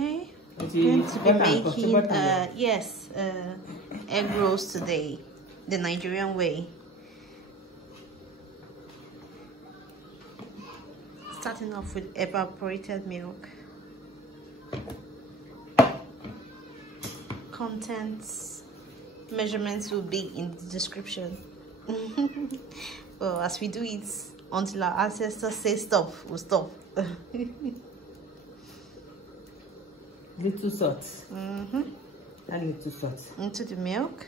Okay, I'm going to be making egg rolls today, the Nigerian way. Starting off with evaporated milk. Contents, measurements will be in the description. Well, as we do it until our ancestors say stop, we'll stop. Little salt. And little salt. Into the milk.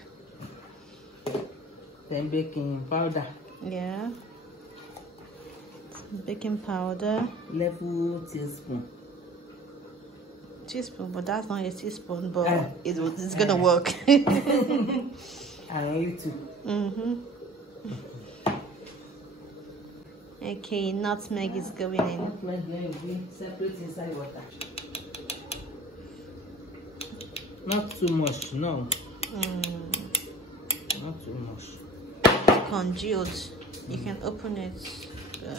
Then baking powder. Yeah. Baking powder. Level teaspoon. Teaspoon, but that's not a teaspoon, but it's gonna work. And only two. Okay, nutmeg is going in. Nutmeg will be separate inside water. Not too much, no. Not too much. Congealed. You can open it. Yeah.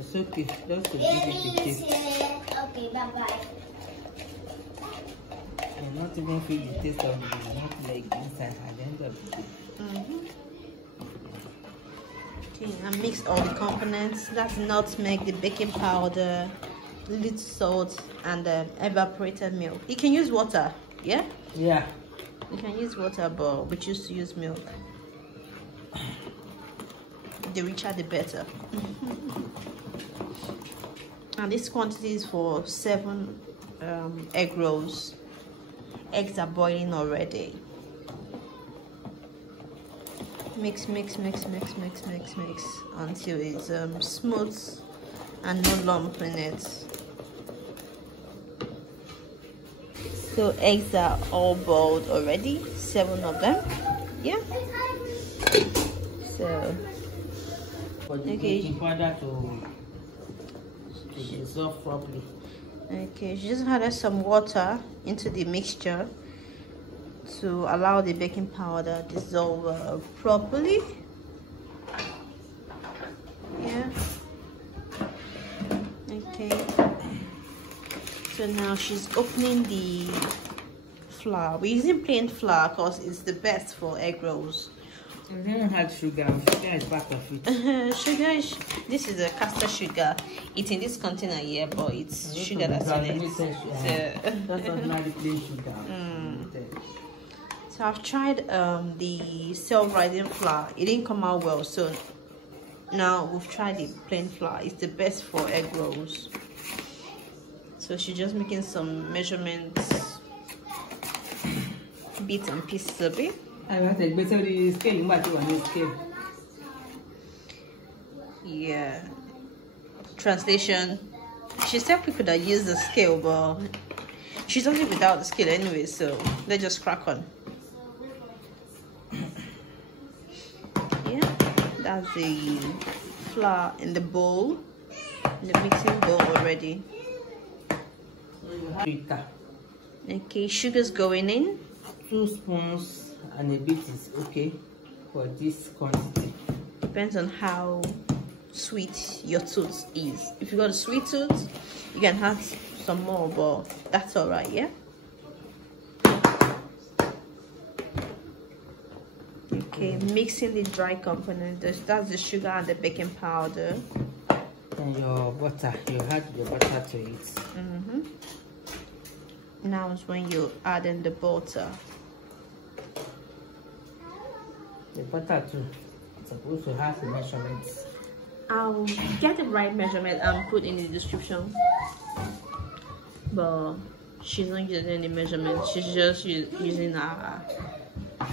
It's okay. Just to give it a taste. Okay, bye-bye. And not even feel the taste of the nutmeg inside at the end of the day. Okay, I mixed all the components. That's nutmeg, the baking powder, little salt, and evaporated milk. You can use water, yeah? Yeah. You can use water, but we choose to use milk. The richer, the better. And this quantity is for 7 egg rolls. Eggs are boiling already. Mix until it's smooth and no lump in it. So eggs are all boiled already, 7 of them. Yeah. So Okay. Baking powder to dissolve properly. Okay, she just added some water into the mixture to allow the baking powder dissolve properly. Yeah. Okay. So now she's opening the flour. We're using plain flour because it's the best for egg rolls. And then add sugar. Sugar is part of it. This is a caster sugar. It's in this container here, but it's sugar that's in it. That's ordinary plain sugar. So I've tried the self-rising flour. It didn't come out well, so now we've tried the plain flour. It's the best for egg rolls. So she's just making some measurements, bits and pieces of it. I want to better the scale. You might want to scale. Yeah. Translation. She said we could have used the scale, but she's only without the scale anyway, so let's just crack on. Yeah, that's the flour in the bowl, in the mixing bowl already. Okay, sugar's going in. 2 spoons and a bit is okay for this quantity. Depends on how sweet your tooth is. If you got a sweet tooth, you can have some more, but that's all right. Yeah. Okay, mixing the dry component. That's the sugar and the baking powder. And your butter. You add your butter to it. Now is when you add in the butter. The butter too. It's supposed to have the measurements. I'll get the right measurement and put in the description. But she's not using any measurement. She's just using her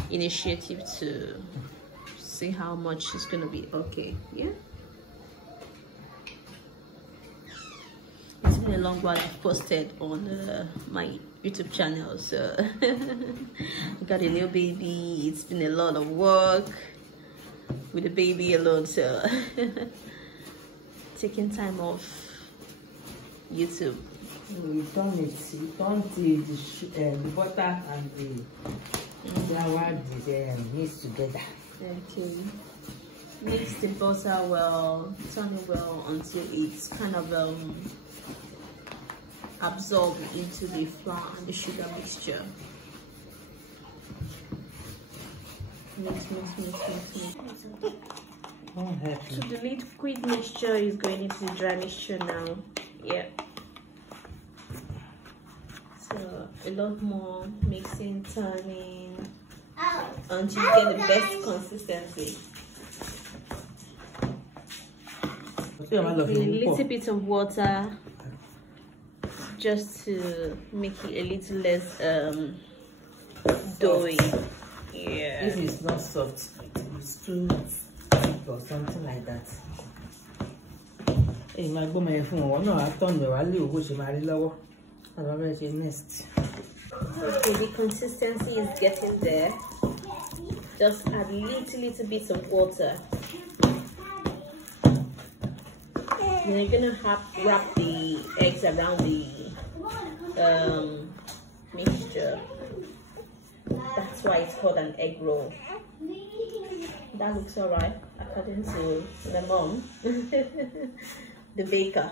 initiative to see how much she's gonna be. Okay, yeah. It's been a long while I've posted on my YouTube channel, so I got a new baby. It's been a lot of work with the baby alone, so taking time off YouTube. You turn it. You turn the butter and the flour mix together. Okay. Mix the butter well, turn it well until it's kind of absorb into the flour and the sugar mixture. Mix. So the liquid mixture is going into the dry mixture now. Yeah. So a lot more mixing, turning until you get the best consistency. A little bit of water just to make it a little less doughy. Yeah. This is not soft. It's too thick or something like that. Hey, my go my phone. No, I thought the value which is very low. Next. Okay, the consistency is getting there. Just add little bit of water. Then you're gonna wrap the eggs around the mixture. That's why it's called an egg roll. That looks alright, according to the mom, the baker.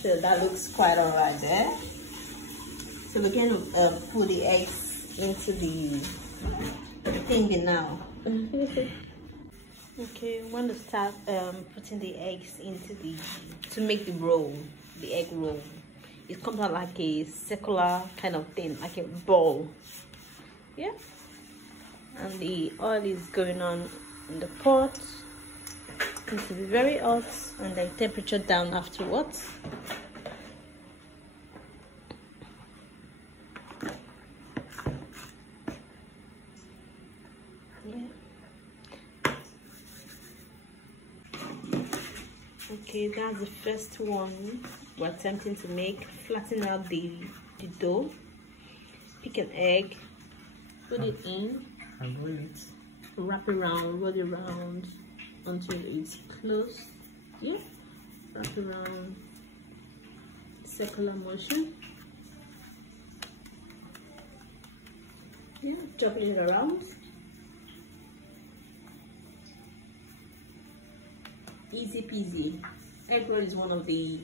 So that looks quite alright there. So we're gonna put the eggs into the thing now. Okay, we want to start putting the eggs into to make the roll, the egg roll. It comes out like a circular kind of thing, like a ball. Yeah. And the oil is going on in the pot. It needs to be very hot, and then temperature down afterwards. Okay, that's the first one we're attempting to make. Flatten out the dough. Pick an egg, put it in, and roll it. Wrap around, roll it around until it's close. Yeah, wrap around, circular motion. Yeah, juggle it around. Easy peasy. Egg roll is one of the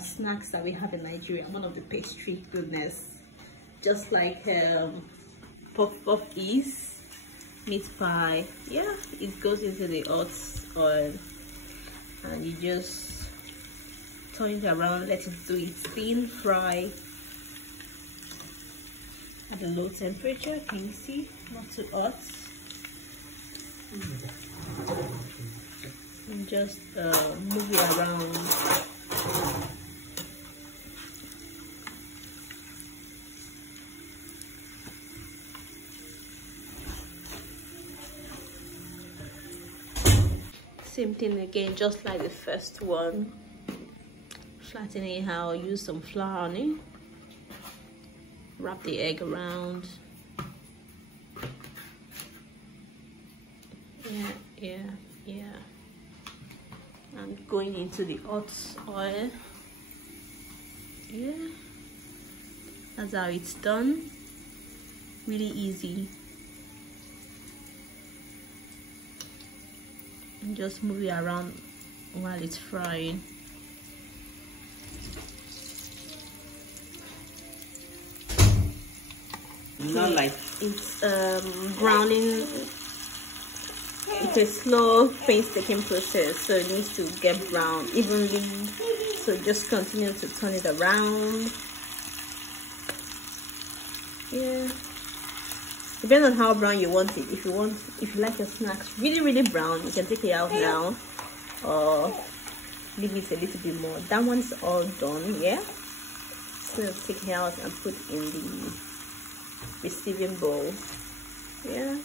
snacks that we have in Nigeria, one of the pastry goodness, just like puff is, meat pie. Yeah, it goes into the hot oil and you just turn it around, let it do its thin fry at a low temperature. Can you see? Not too hot. And just move it around. Same thing again, just like the first one. Flatten it out, use some flour on it. Wrap the egg around. Yeah. And going into the hot oil. Yeah, that's how it's done. Really easy. And just move it around while it's frying. Not like it's browning. It's a slow painstaking process, so it needs to get brown evenly. So just continue to turn it around. Yeah, depending on how brown you want it. If you like your snacks really brown, you can take it out now or leave it a little bit more. That one's all done. Yeah, so take it out and put in the receiving bowl. Yeah,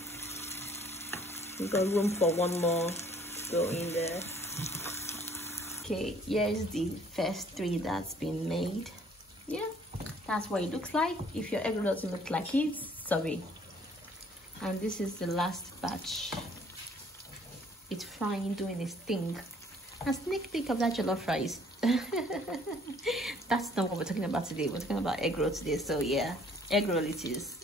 we got room for one more to go in there. Okay, here's the first three that's been made. Yeah, that's what it looks like. If your egg roll doesn't look like it, sorry. And this is the last batch. It's frying, doing its thing. A sneak peek of that jollof rice. That's not what we're talking about today. We're talking about egg roll today. So yeah, egg roll it is.